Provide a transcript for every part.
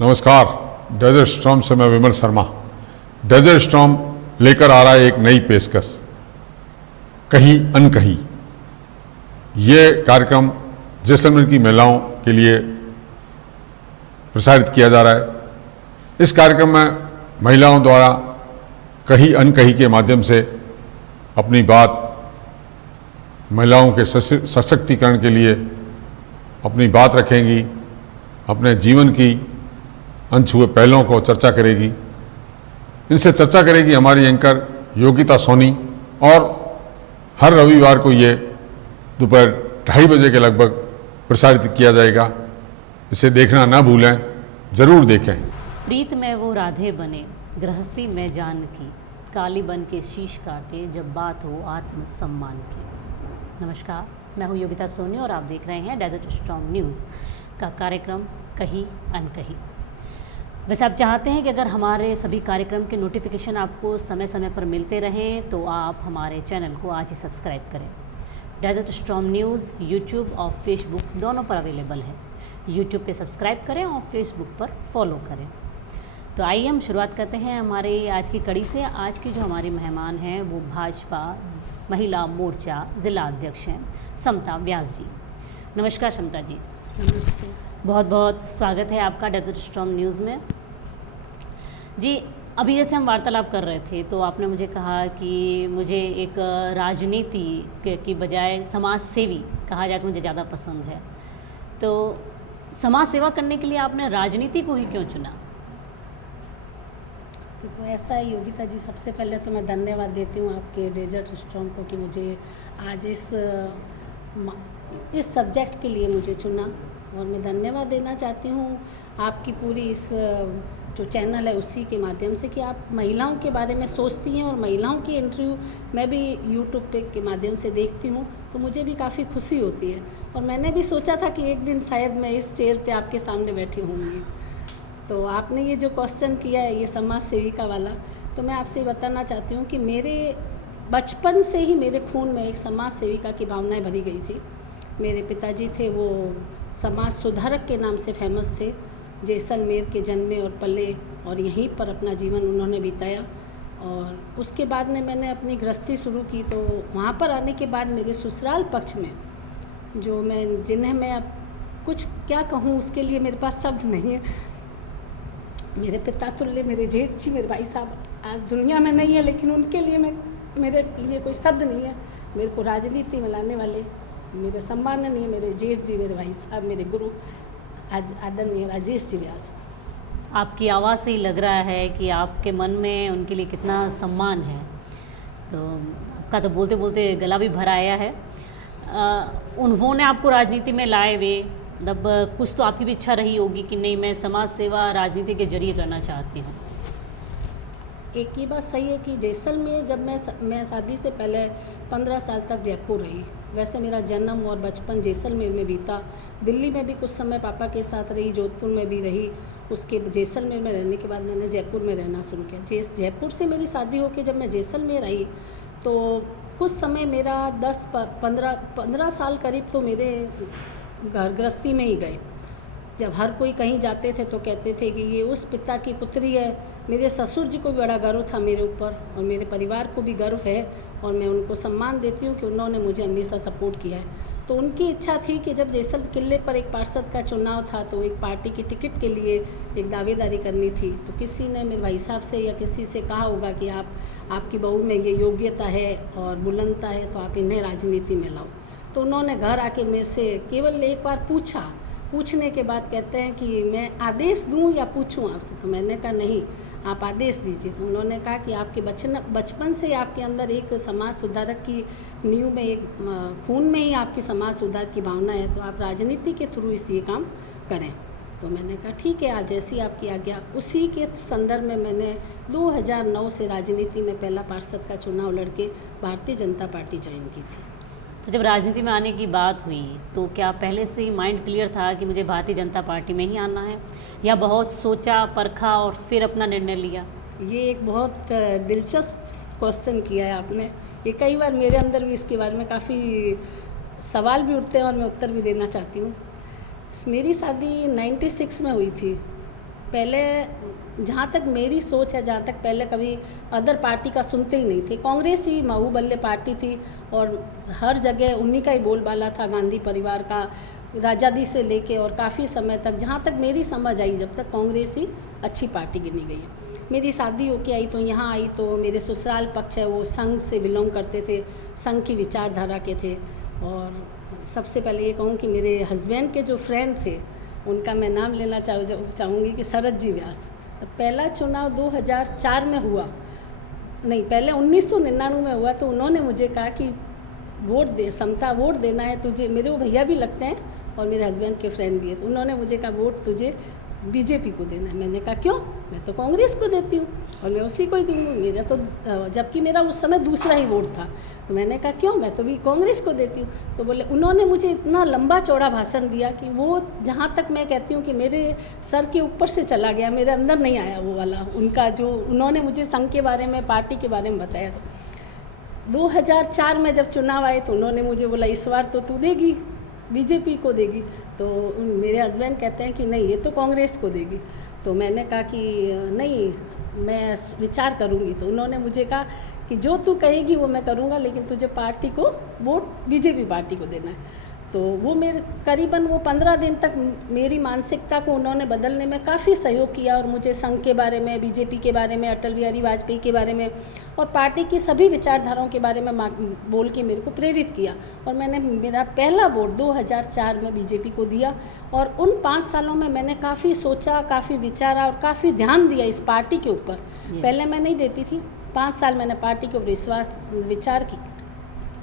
नमस्कार। Desert storm से मैं विमल शर्मा। डेजर्ट स्टॉर्म लेकर आ रहा है एक नई पेशकश, कहीं अनकहीं। ये कार्यक्रम जैसलमेर की महिलाओं के लिए प्रसारित किया जा रहा है। इस कार्यक्रम में महिलाओं द्वारा कहीं अनकहीं के माध्यम से अपनी बात, महिलाओं के सशक्तिकरण के लिए अपनी बात रखेंगी, अपने जीवन की अनछुए पहलुओं को चर्चा करेगी। इनसे चर्चा करेगी हमारी एंकर योगिता सोनी, और हर रविवार को ये दोपहर 2:30 बजे के लगभग प्रसारित किया जाएगा। इसे देखना ना भूलें, ज़रूर देखें। प्रीत में वो राधे बने, गृहस्थी में जानकी, काली बन के शीश काटे, जब बात हो आत्मसम्मान की। नमस्कार, मैं हूँ योगिता सोनी और आप देख रहे हैं डेजर्ट स्टॉर्म न्यूज़ का कार्यक्रम कहीं अनकहीं। वैसे आप चाहते हैं कि अगर हमारे सभी कार्यक्रम के नोटिफिकेशन आपको समय समय पर मिलते रहें तो आप हमारे चैनल को आज ही सब्सक्राइब करें। डेजर्ट स्टॉर्म न्यूज़ यूट्यूब और फेसबुक दोनों पर अवेलेबल है। यूट्यूब पे सब्सक्राइब करें और फेसबुक पर फॉलो करें। तो आइए हम शुरुआत करते हैं हमारी आज की कड़ी से। आज की जो हमारी मेहमान हैं वो भाजपा महिला मोर्चा ज़िला अध्यक्ष हैं समता व्यास जी। नमस्कार समता जी। नमस्ते। बहुत बहुत स्वागत है आपका डेजर्ट स्टॉर्म न्यूज़ में। जी, अभी जैसे हम वार्तालाप कर रहे थे तो आपने मुझे कहा कि मुझे एक राजनीति की बजाय समाज सेवी कहा जाए तो मुझे ज़्यादा पसंद है। तो समाज सेवा करने के लिए आपने राजनीति को ही क्यों चुना? देखो, ऐसा है योगिता जी, सबसे पहले तो मैं धन्यवाद देती हूँ आपके डेजर्ट स्टॉर्म को कि मुझे आज इस सब्जेक्ट के लिए मुझे चुना। और मैं धन्यवाद देना चाहती हूँ आपकी पूरी इस जो चैनल है उसी के माध्यम से कि आप महिलाओं के बारे में सोचती हैं, और महिलाओं की इंटरव्यू मैं भी यूट्यूब पे के माध्यम से देखती हूँ तो मुझे भी काफ़ी खुशी होती है। और मैंने भी सोचा था कि एक दिन शायद मैं इस चेयर पे आपके सामने बैठी होंगी। तो आपने ये जो क्वेश्चन किया है ये समाज सेविका वाला, तो मैं आपसे बताना चाहती हूँ कि मेरे बचपन से ही मेरे खून में एक समाज सेविका की भावनाएँ भरी गई थी। मेरे पिताजी थे वो समाज सुधारक के नाम से फेमस थे। जैसलमेर के जन्मे और पले और यहीं पर अपना जीवन उन्होंने बिताया। और उसके बाद में मैंने अपनी गृहस्थी शुरू की। तो वहाँ पर आने के बाद मेरे ससुराल पक्ष में जो जिन्हें मैं अब कुछ क्या कहूँ, उसके लिए मेरे पास शब्द नहीं है। मेरे पिता तुल्य मेरे जेठ जी, मेरे भाई साहब आज दुनिया में नहीं है, लेकिन उनके लिए मेरे लिए कोई शब्द नहीं है। मेरे को राजनीति में लाने वाले मेरे सम्माननीय मेरे जेठ जी, मेरे भाई साहब, मेरे गुरु आज आदरणीय राजेश जी व्यास। आपकी आवाज़ से ही लग रहा है कि आपके मन में उनके लिए कितना सम्मान है। तो आपका तो बोलते बोलते गला भी भर आया है। उन्होंने आपको राजनीति में लाए हुए, मतलब कुछ तो आपकी भी इच्छा रही होगी कि नहीं, मैं समाज सेवा राजनीति के जरिए करना चाहती हूँ। एक ये बात सही है कि जैसलमेर जब मैं शादी से पहले 15 साल तक जयपुर रही। वैसे मेरा जन्म और बचपन जैसलमेर में बीता। दिल्ली में भी कुछ समय पापा के साथ रही, जोधपुर में भी रही। उसके जैसलमेर में रहने के बाद मैंने जयपुर में रहना शुरू किया। जयपुर से मेरी शादी होकर जब मैं जैसलमेर आई तो कुछ समय मेरा 10-15 साल करीब तो मेरे घर गृहस्थी में ही गए। जब हर कोई कहीं जाते थे तो कहते थे कि ये उस पिता की पुत्री है। मेरे ससुर जी को भी बड़ा गर्व था मेरे ऊपर, और मेरे परिवार को भी गर्व है, और मैं उनको सम्मान देती हूँ कि उन्होंने मुझे हमेशा सपोर्ट किया है। तो उनकी इच्छा थी कि जब जैसल किले पर एक पार्षद का चुनाव था तो एक पार्टी की टिकट के लिए एक दावेदारी करनी थी। तो किसी ने मेरे भाई साहब से या किसी से कहा होगा कि आपकी बहू में ये योग्यता है और बुलंदता है, तो आप इन्हें राजनीति में लाओ। तो उन्होंने घर आके मेरे से केवल एक बार पूछने के बाद कहते हैं कि मैं आदेश दूं या पूछूं आपसे। तो मैंने कहा नहीं, आप आदेश दीजिए। तो उन्होंने कहा कि आपके बचपन से आपके अंदर एक समाज सुधारक की नींव में, एक खून में ही आपकी समाज सुधार की भावना है, तो आप राजनीति के थ्रू ये काम करें। तो मैंने कहा ठीक है, आज जैसी आपकी आज्ञा। उसी के संदर्भ में मैंने 2009 से राजनीति में पहला पार्षद का चुनाव लड़के भारतीय जनता पार्टी ज्वाइन की थी। तो जब राजनीति में आने की बात हुई तो क्या पहले से ही माइंड क्लियर था कि मुझे भारतीय जनता पार्टी में ही आना है, या बहुत सोचा परखा और फिर अपना निर्णय लिया? ये एक बहुत दिलचस्प क्वेश्चन किया है आपने। ये कई बार मेरे अंदर भी इसके बारे में काफ़ी सवाल भी उठते हैं और मैं उत्तर भी देना चाहती हूँ। मेरी शादी 96 में हुई थी। पहले जहाँ तक मेरी सोच है, जहाँ तक पहले कभी अदर पार्टी का सुनते ही नहीं थे। कांग्रेस ही बाहुबल्य पार्टी थी और हर जगह उन्हीं का ही बोलबाला था, गांधी परिवार का, आज़ादी से लेके और काफ़ी समय तक, जहाँ तक मेरी समझ आई, जब तक कांग्रेस ही अच्छी पार्टी गिनी गई है। मेरी शादी होके आई तो यहाँ आई तो मेरे ससुराल पक्ष है वो संघ से बिलोंग करते थे, संघ की विचारधारा के थे। और सबसे पहले ये कहूँ कि मेरे हस्बैंड के जो फ्रेंड थे उनका मैं नाम लेना चाहूँगी कि शरद जी व्यास। पहला चुनाव 2004 में हुआ, नहीं पहले 1999 में हुआ, तो उन्होंने मुझे कहा कि वोट दे समता, वोट देना है तुझे। मेरे वो भैया भी लगते हैं और मेरे हस्बैंड के फ्रेंड भी है, तो उन्होंने मुझे कहा वोट तुझे बीजेपी को देना है। मैंने कहा क्यों, मैं तो कांग्रेस को देती हूँ और मैं उसी को ही दूँगी, मेरा तो जबकि मेरा उस समय दूसरा ही वोट था। तो मैंने कहा क्यों, मैं तो भी कांग्रेस को देती हूँ। तो बोले, उन्होंने मुझे इतना लंबा चौड़ा भाषण दिया कि वो जहाँ तक मैं कहती हूँ कि मेरे सर के ऊपर से चला गया, मेरे अंदर नहीं आया वो वाला उनका जो उन्होंने मुझे संघ के बारे में, पार्टी के बारे में बताया। 2004 में जब चुनाव आए तो उन्होंने मुझे बोला इस बार तो तू देगी, बीजेपी को देगी। तो मेरे हस्बैंड कहते हैं कि नहीं ये तो कांग्रेस को देगी। तो मैंने कहा कि नहीं मैं विचार करूंगी। तो उन्होंने मुझे कहा कि जो तू कहेगी वो मैं करूंगा, लेकिन तुझे पार्टी को वोट बीजेपी पार्टी को देना है। तो वो मेरे करीबन वो 15 दिन तक मेरी मानसिकता को उन्होंने बदलने में काफ़ी सहयोग किया और मुझे संघ के बारे में, बीजेपी के बारे में, अटल बिहारी वाजपेयी के बारे में और पार्टी की सभी विचारधाराओं के बारे में बोल के मेरे को प्रेरित किया। और मैंने मेरा पहला वोट 2004 में बीजेपी को दिया और उन 5 सालों में मैंने काफ़ी सोचा, काफ़ी विचारा और काफ़ी ध्यान दिया इस पार्टी के ऊपर। पहले मैं नहीं देती थी, 5 साल मैंने पार्टी के ऊपर विश्वास विचार की,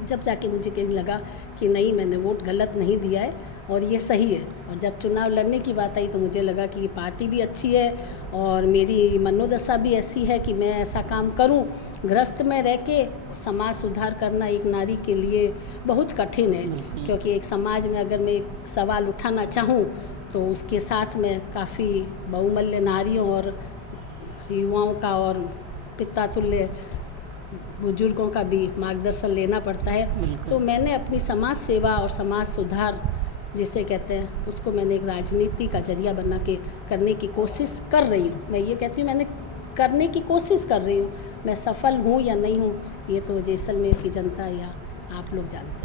जब जाके मुझे कहीं लगा कि नहीं मैंने वोट गलत नहीं दिया है और ये सही है। और जब चुनाव लड़ने की बात आई तो मुझे लगा कि ये पार्टी भी अच्छी है और मेरी मनोदशा भी ऐसी है कि मैं ऐसा काम करूं। गृहस्थ में रह के समाज सुधार करना एक नारी के लिए बहुत कठिन है, क्योंकि एक समाज में अगर मैं एक सवाल उठाना चाहूं तो उसके साथ में काफ़ी बहुमूल्य नारियों और युवाओं का और पिता तुल्य बुजुर्गों का भी मार्गदर्शन लेना पड़ता है। तो मैंने अपनी समाज सेवा और समाज सुधार जिसे कहते हैं उसको मैंने एक राजनीति का जरिया बना के करने की कोशिश कर रही हूँ। मैं ये कहती हूँ मैंने करने की कोशिश कर रही हूँ, मैं सफल हूँ या नहीं हूँ ये तो जैसलमेर की जनता या आप लोग जानते हैं।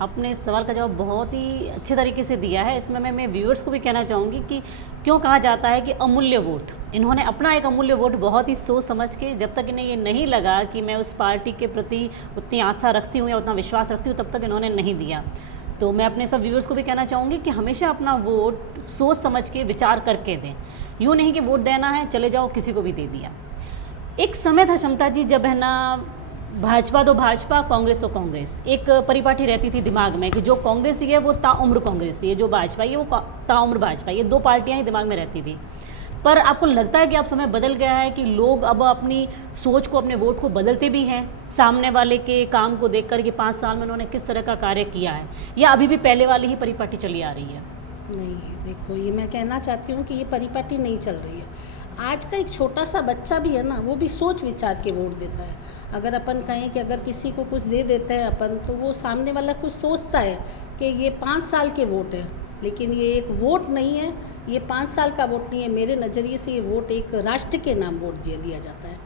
आपने इस सवाल का जवाब बहुत ही अच्छे तरीके से दिया है। इसमें मैं व्यूअर्स को भी कहना चाहूँगी कि क्यों कहा जाता है कि अमूल्य वोट, इन्होंने अपना एक अमूल्य वोट बहुत ही सोच समझ के, जब तक इन्हें ये नहीं लगा कि मैं उस पार्टी के प्रति उतनी आस्था रखती हूँ या उतना विश्वास रखती हूँ, तब तक इन्होंने नहीं दिया। तो मैं अपने सब व्यूअर्स को भी कहना चाहूँगी कि हमेशा अपना वोट सोच समझ के विचार करके दें। यूँ नहीं कि वोट देना है चले जाओ किसी को भी दे दिया। एक समय था क्षमता जी जब है ना भाजपा तो भाजपा, कांग्रेस तो कांग्रेस, एक परिपाटी रहती थी दिमाग में कि जो कांग्रेसी है वो ताउम्र कांग्रेसी है, जो भाजपा है वो ताउम्र भाजपा, ये 2 पार्टियां ही दिमाग में रहती थी। पर आपको लगता है कि अब समय बदल गया है कि लोग अब अपनी सोच को, अपने वोट को बदलते भी हैं सामने वाले के काम को देखकर कि 5 साल में उन्होंने किस तरह का कार्य किया है, या अभी भी पहले वाली ही परिपाटी चली आ रही है? नहीं, देखो ये मैं कहना चाहती हूँ कि ये परिपाटी नहीं चल रही है। आज का एक छोटा सा बच्चा भी है ना, वो भी सोच विचार के वोट देता है। अगर अपन कहें कि अगर किसी को कुछ दे देते हैं अपन, तो वो सामने वाला कुछ सोचता है कि ये 5 साल के वोट है, लेकिन ये एक वोट नहीं है, ये 5 साल का वोट नहीं है। मेरे नज़रिए से ये वोट एक राष्ट्र के नाम वोट दिया जाता है।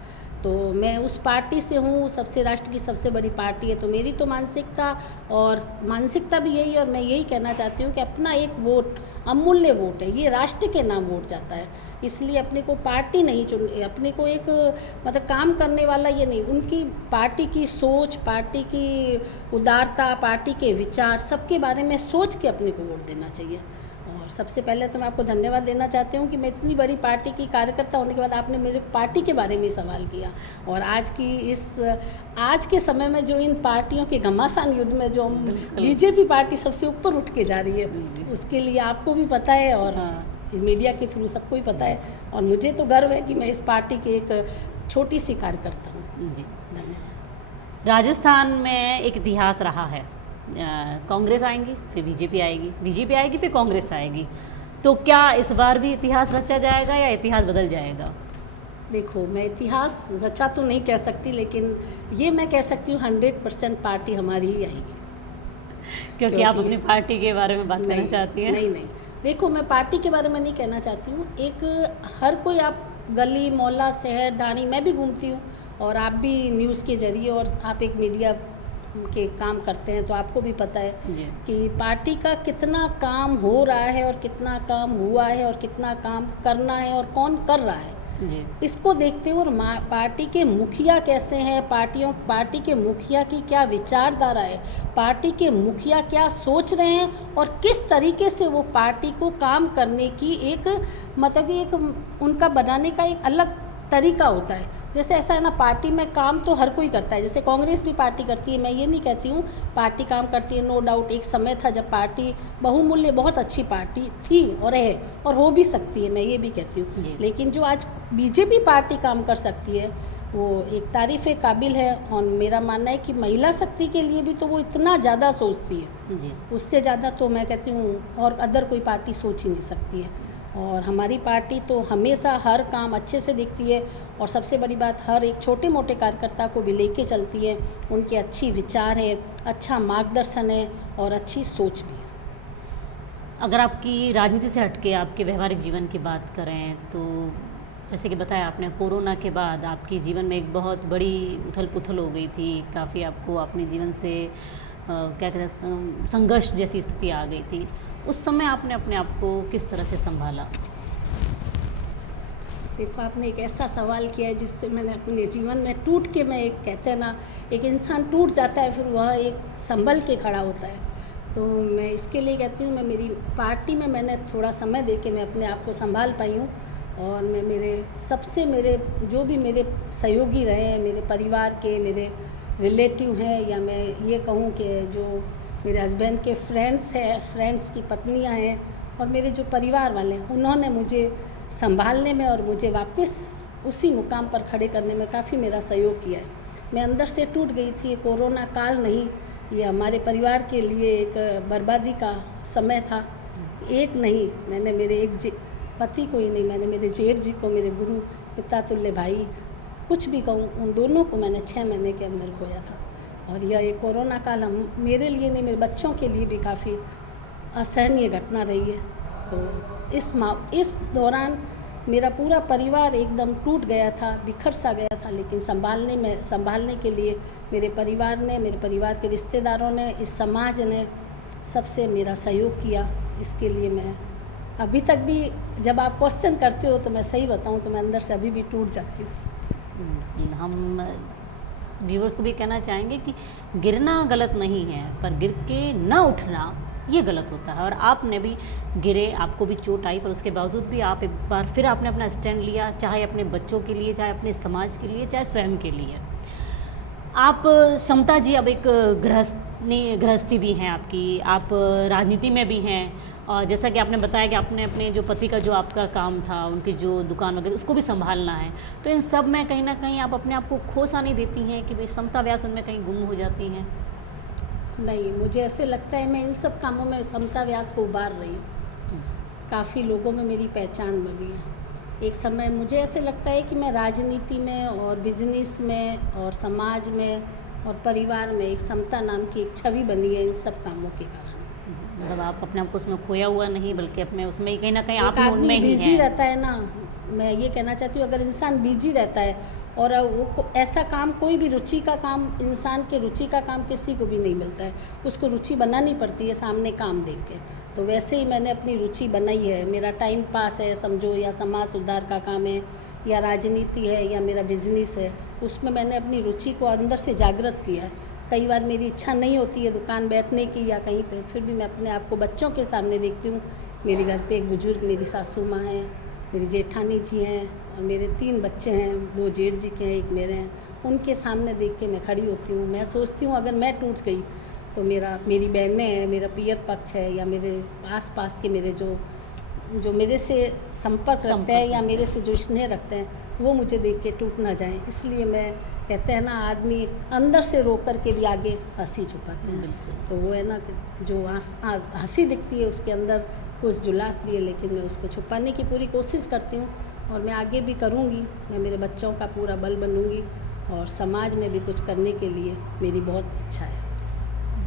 तो मैं उस पार्टी से हूँ, सबसे राष्ट्र की सबसे बड़ी पार्टी है, तो मेरी तो मानसिकता भी यही है और मैं यही कहना चाहती हूँ कि अपना एक वोट अमूल्य वोट है, ये राष्ट्र के नाम वोट जाता है। इसलिए अपने को पार्टी नहीं चुन, अपने को एक मतलब काम करने वाला ये नहीं, उनकी पार्टी की सोच, पार्टी की उदारता, पार्टी के विचार, सबके बारे में सोच के अपने को वोट देना चाहिए। और सबसे पहले तो मैं आपको धन्यवाद देना चाहती हूँ कि मैं इतनी बड़ी पार्टी की कार्यकर्ता होने के बाद आपने मेरे पार्टी के बारे में सवाल किया। और आज के समय में जो इन पार्टियों के घमासान युद्ध में जो हम बीजेपी पार्टी सबसे ऊपर उठ के जा रही है, उसके लिए आपको भी पता है और मीडिया के थ्रू सबको ही पता है। और मुझे तो गर्व है कि मैं इस पार्टी की एक छोटी सी कार्यकर्ता हूँ। जी, धन्यवाद। राजस्थान में एक इतिहास रहा है, कांग्रेस आएंगी फिर बीजेपी आएगी फिर कांग्रेस आएगी, तो क्या इस बार भी इतिहास रचा जाएगा या इतिहास बदल जाएगा? देखो, मैं इतिहास रचा तो नहीं कह सकती, लेकिन ये मैं कह सकती हूँ 100% पार्टी हमारी ही आएगी। क्योंकि आप अपनी पार्टी के बारे में बात करना चाहती हैं? नहीं, देखो, मैं पार्टी के बारे में नहीं कहना चाहती हूँ। एक हर कोई, आप गली मोहल्ला शहर डाणी, मैं भी घूमती हूँ और आप भी न्यूज़ के ज़रिए, और आप एक मीडिया के काम करते हैं तो आपको भी पता है जी। कि पार्टी का कितना काम हो रहा है और कितना काम हुआ है और कितना काम करना है और कौन कर रहा है। जी। इसको देखते हुए, और पार्टी के मुखिया कैसे हैं, पार्टी के मुखिया की क्या विचारधारा है, पार्टी के मुखिया क्या सोच रहे हैं और किस तरीके से वो पार्टी को काम करने की एक, मतलब कि एक उनका बनाने का एक अलग तरीका होता है। जैसे ऐसा है ना, पार्टी में काम तो हर कोई करता है, जैसे कांग्रेस भी पार्टी करती है, मैं ये नहीं कहती हूँ पार्टी काम करती है, नो डाउट। एक समय था जब पार्टी बहुमूल्य बहुत अच्छी पार्टी थी और है, और हो भी सकती है, मैं ये भी कहती हूँ। लेकिन जो आज बीजेपी पार्टी काम कर सकती है वो एक तारीफ़ काबिल है, और मेरा मानना है कि महिला शक्ति के लिए भी तो वो इतना ज़्यादा सोचती है, जी। उससे ज़्यादा तो मैं कहती हूँ और अदर कोई पार्टी सोच ही नहीं सकती है। और हमारी पार्टी तो हमेशा हर काम अच्छे से देखती है, और सबसे बड़ी बात, हर एक छोटे मोटे कार्यकर्ता को भी लेके चलती है। उनके अच्छी विचार है, अच्छा मार्गदर्शन है और अच्छी सोच भी है। अगर आपकी राजनीति से हटके आपके व्यवहारिक जीवन की बात करें तो जैसे कि बताया आपने, कोरोना के बाद आपके जीवन में एक बहुत बड़ी उथल पुथल हो गई थी, काफ़ी आपको अपने जीवन से क्या कहते हैं, संघर्ष जैसी स्थिति आ गई थी। उस समय आपने अपने आप को किस तरह से संभाला? देखो, आपने एक ऐसा सवाल किया है जिससे मैंने अपने जीवन में टूट के, मैं एक, कहते हैं ना, एक इंसान टूट जाता है फिर वह एक संभल के खड़ा होता है। तो मैं इसके लिए कहती हूँ, मैं मेरी पार्टी में मैंने थोड़ा समय दे के मैं अपने आप को संभाल पाई हूँ, और मैं मेरे जो भी मेरे सहयोगी रहे हैं, मेरे परिवार के, मेरे रिलेटिव हैं, या मैं ये कहूँ कि जो मेरे हस्बैंड के फ्रेंड्स हैं, फ्रेंड्स की पत्नियाँ हैं, और मेरे जो परिवार वाले हैं, उन्होंने मुझे संभालने में और मुझे वापस उसी मुकाम पर खड़े करने में काफ़ी मेरा सहयोग किया है। मैं अंदर से टूट गई थी। कोरोना काल नहीं, ये हमारे परिवार के लिए एक बर्बादी का समय था। एक नहीं, मैंने मेरे एक पति को ही नहीं, मैंने मेरे जेठ जी को, मेरे गुरु पिता तुल्य भाई, कुछ भी कहूँ, उन दोनों को मैंने 6 महीने के अंदर खोया था। और यह एक कोरोना काल मेरे लिए नहीं, मेरे बच्चों के लिए भी काफ़ी असहनीय घटना रही है। तो इस दौरान मेरा पूरा परिवार एकदम टूट गया था, बिखर सा गया था, लेकिन संभालने के लिए मेरे परिवार ने, मेरे परिवार के रिश्तेदारों ने, इस समाज ने, सबसे मेरा सहयोग किया। इसके लिए मैं अभी तक भी, जब आप क्वेश्चन करते हो तो मैं सही बताऊं तो मैं अंदर से अभी भी टूट जाती हूँ। हम व्यूअर्स को भी कहना चाहेंगे कि गिरना गलत नहीं है, पर गिर के न उठना ये गलत होता है। और आपने भी गिरे, आपको भी चोट आई, पर उसके बावजूद भी आप एक बार फिर आपने अपना स्टैंड लिया, चाहे अपने बच्चों के लिए, चाहे अपने समाज के लिए, चाहे स्वयं के लिए। आप समता जी अब एक गृहस्थी भी हैं आपकी, आप राजनीति में भी हैं, और जैसा कि आपने बताया कि आपने अपने जो पति का जो आपका काम था, उनकी जो दुकान वगैरह, उसको भी संभालना है। तो इन सब में कहीं ना कहीं आप अपने आप को खोसा नहीं देती हैं कि भाई समता व्यास उनमें कहीं गुम हो जाती हैं? नहीं, मुझे ऐसे लगता है मैं इन सब कामों में समता व्यास को उबार रही हूँ। काफ़ी लोगों में मेरी पहचान बनी है। एक समय मुझे ऐसे लगता है कि मैं राजनीति में और बिजनेस में और समाज में और परिवार में एक समता नाम की एक छवि बनी है इन सब कामों के कारण। मतलब आप अपने आप को उसमें खोया हुआ नहीं, बल्कि अपने उसमें ही कहीं ना कहीं आप एक ही उनमें आदमी ही बिजी हैं। रहता है ना, मैं ये कहना चाहती हूँ, अगर इंसान बिजी रहता है और वो ऐसा काम, कोई भी रुचि का काम, इंसान के रुचि का काम किसी को भी नहीं मिलता है, उसको रुचि बनानी पड़ती है सामने काम देख के। तो वैसे ही मैंने अपनी रुचि बनाई है। मेरा टाइम पास है समझो, या समाज सुधार का काम है, या राजनीति है, या मेरा बिजनेस है, उसमें मैंने अपनी रुचि को अंदर से जागृत किया है। कई बार मेरी इच्छा नहीं होती है दुकान बैठने की या कहीं पे, फिर भी मैं अपने आप को बच्चों के सामने देखती हूँ। मेरे घर पे एक बुजुर्ग, मेरी सासू माँ हैं, मेरी जेठानी जी हैं, और मेरे 3 बच्चे हैं, 2 जेठ जी के हैं, 1 मेरे हैं। उनके सामने देख के मैं खड़ी होती हूँ। मैं सोचती हूँ अगर मैं टूट गई तो मेरी बहनें हैं, मेरा पियर पक्ष है, या मेरे आस पास के मेरे जो मेरे से संपर्क रखते हैं या मेरे से जो स्नेह रखते हैं, वो मुझे देख के टूट ना जाएं। इसलिए मैं, कहते हैं ना, आदमी अंदर से रो कर के भी आगे हंसी छुपाते हैं। तो वो है ना कि जो हंसी दिखती है उसके अंदर कुछ जुलास भी है, लेकिन मैं उसको छुपाने की पूरी कोशिश करती हूँ, और मैं आगे भी करूँगी। मैं मेरे बच्चों का पूरा बल बनूँगी, और समाज में भी कुछ करने के लिए मेरी बहुत इच्छा है।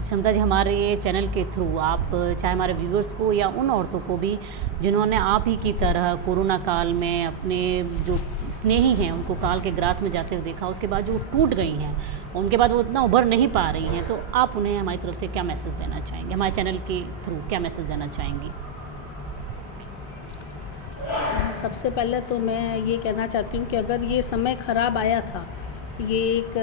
क्षमता जी, हमारे ये चैनल के थ्रू आप चाहे हमारे व्यूअर्स को या उन औरतों को भी जिन्होंने आप ही की तरह कोरोना काल में अपने जो स्नेही हैं उनको काल के ग्रास में जाते हुए देखा, उसके बाद जो वो टूट गई हैं, उनके बाद वो उतना उभर नहीं पा रही हैं, तो आप उन्हें हमारी तरफ से क्या मैसेज देना चाहेंगे, हमारे चैनल के थ्रू क्या मैसेज देना चाहेंगी? सबसे पहले तो मैं ये कहना चाहती हूँ कि अगर ये समय ख़राब आया था, ये एक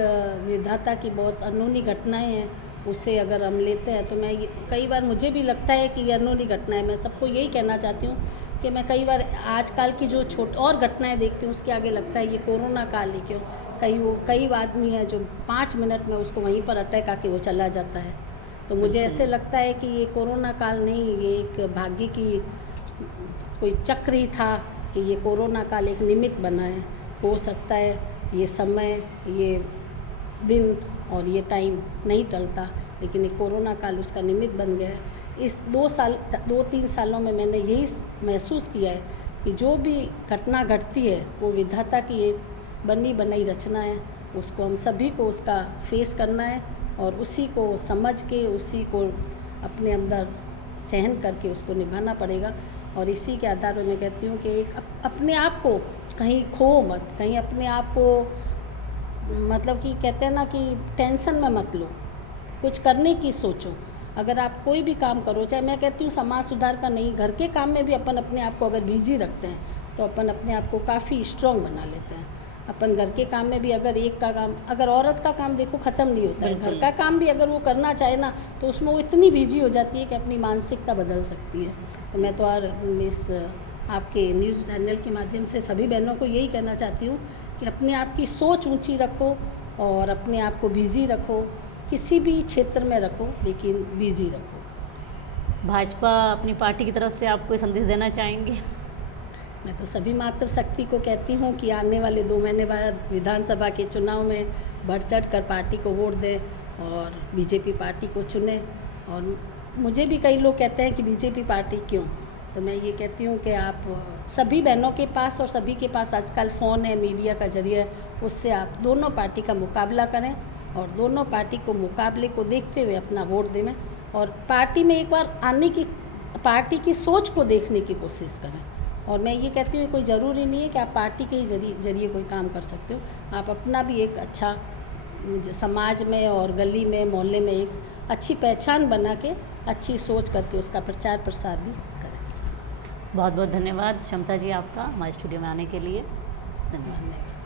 विधाता की बहुत अनहोनी घटनाएं हैं, उसे अगर हम लेते हैं तो मैं ये कई बार मुझे भी लगता है कि ये अनहोनी घटना है। मैं सबको यही कहना चाहती हूँ कि मैं कई बार आजकल की जो और घटनाएं देखती हूँ उसके आगे लगता है ये कोरोना काल ही क्यों। कई आदमी हैं जो 5 मिनट में उसको वहीं पर अटैक आके वो चला जाता है। तो मुझे ऐसे लगता है कि ये कोरोना काल नहीं, ये एक भाग्य की कोई चक्र ही था कि ये कोरोना काल एक निमित्त बना है। हो सकता है ये समय, ये दिन और ये टाइम नहीं टलता, लेकिन ये कोरोना काल उसका निमित्त बन गया है। इस 2-3 सालों में मैंने यही महसूस किया है कि जो भी घटना घटती है वो विधाता की एक बनी बनाई रचना है। उसको हम सभी को उसका फेस करना है और उसी को समझ के, उसी को अपने अंदर सहन करके उसको निभाना पड़ेगा। और इसी के आधार पर मैं कहती हूँ कि एक अपने आप को कहीं खो मत, कहीं अपने आप को मतलब कि कहते हैं ना कि टेंशन में मत लो, कुछ करने की सोचो। अगर आप कोई भी काम करो, चाहे मैं कहती हूँ समाज सुधार का नहीं, घर के काम में भी अपन अपने आप को अगर बिजी रखते हैं तो अपन अपने आप को काफ़ी स्ट्रॉन्ग बना लेते हैं। अपन घर के काम में भी अगर एक का काम, अगर औरत का काम देखो ख़त्म नहीं होता है, घर का काम भी अगर वो करना चाहे ना तो उसमें वो इतनी बिजी हो जाती है कि अपनी मानसिकता बदल सकती है। तो मैं तो और इस आपके न्यूज़ चैनल के माध्यम से सभी बहनों को यही कहना चाहती हूँ कि अपने आप की सोच ऊंची रखो और अपने आप को बिजी रखो, किसी भी क्षेत्र में रखो लेकिन बिजी रखो। भाजपा अपनी पार्टी की तरफ से आप कोई संदेश देना चाहेंगे? मैं तो सभी मातृशक्ति को कहती हूँ कि आने वाले 2 महीने बाद विधानसभा के चुनाव में बढ़ चढ़ कर पार्टी को वोट दें और बीजेपी पार्टी को चुनें। और मुझे भी कई लोग कहते हैं कि बीजेपी पार्टी क्यों, तो मैं ये कहती हूँ कि आप सभी बहनों के पास और सभी के पास आजकल फ़ोन है, मीडिया का जरिए, उससे आप दोनों पार्टी का मुकाबला करें और दोनों पार्टी को मुकाबले को देखते हुए अपना वोट दें और पार्टी में एक बार आने की, पार्टी की सोच को देखने की कोशिश करें। और मैं ये कहती हूँ कोई ज़रूरी नहीं है कि आप पार्टी के ही जरिए कोई काम कर सकते हो, आप अपना भी एक अच्छा समाज में और गली में, मोहल्ले में एक अच्छी पहचान बना के, अच्छी सोच करके उसका प्रचार प्रसार भी करें। बहुत बहुत धन्यवाद क्षमता जी आपका हमारे स्टूडियो में आने के लिए। धन्यवाद।